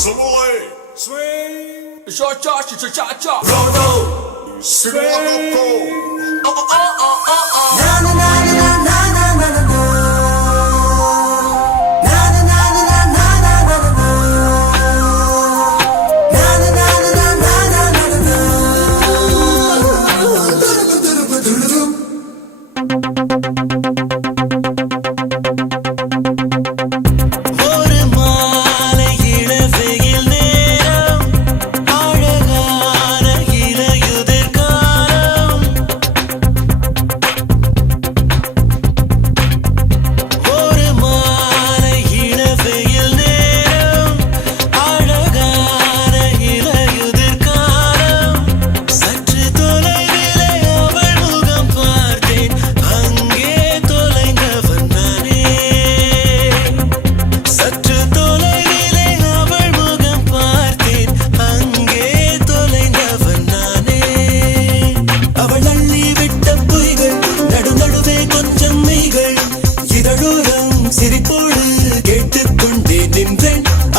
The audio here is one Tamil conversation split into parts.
Swing, swing, cha-cha, cha-cha-cha, roll, swing, na na na na na na na na na.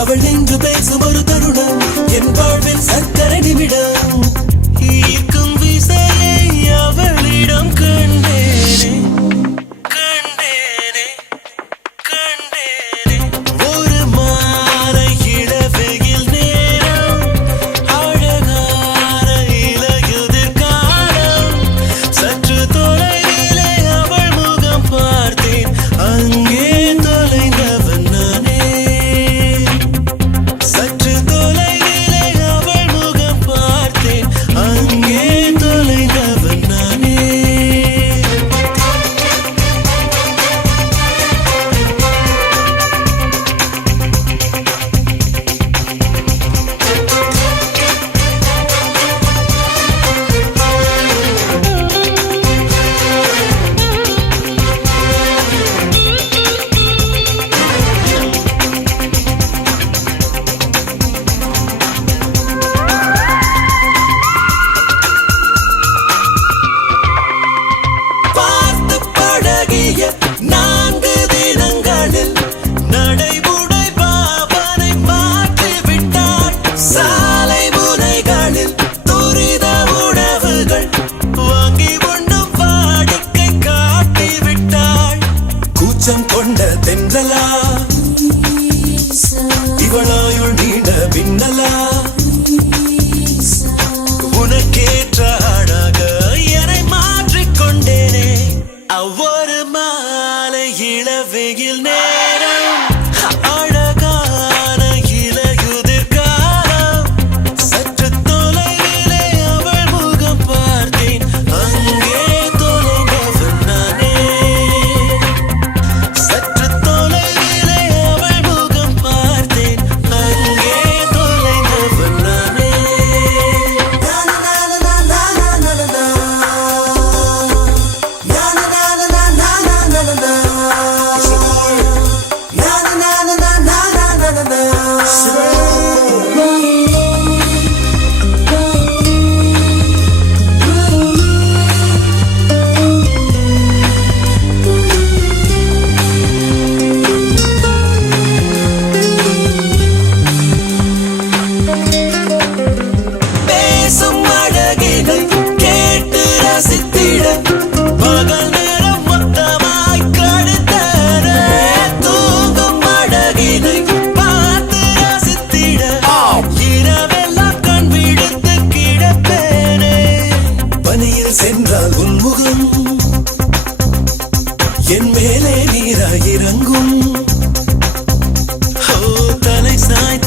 அவள் நின்று பேசும் ஒரு தருணம் என் வாழ்வில் சக்கரை நிமிடம் ஈர்க்கும் விசையை அவளிடம் கண்டேனே கண்டேனே கண்டேனே ஒரு மாலை இளவெயில் நேரம் அழகான இலையுதிர் காலம் சற்று தொலைவிலே அவள் முகம் பார்த்தேன் அங்கே தொலைந்தவன் நானே நான்கு தினங்களில் நடைமுறை பாவனை மாற்றிவிட்டார் சாலை முனைகளில் துரித உணவுகள் வாங்கி உண்ணும் வாடிக்கை காட்டிவிட்டாள் கூச்சம் கொண்ட தென்றலா இவளாயுள் நீண்ட பின்னலா உனக்கேற்ற அழக என்னை மாற்றிக்கொண்டேனே ஒவ்வொரு மாலை இளவெயில் நேரம் அழகான இலையுதிர் காலம் சற்று தொலைவிலே அவள் முகம் பார்த்தேன் அங்கே தொலைந்தவன் நானே சற்று தொலைவிலே அவள் முகம் பார்த்தேன் அங்கே தொலைந்தவன் நானே சென்றால் உன்முகம் என் மேலே நீராய் இறங்கும் தலை சாய்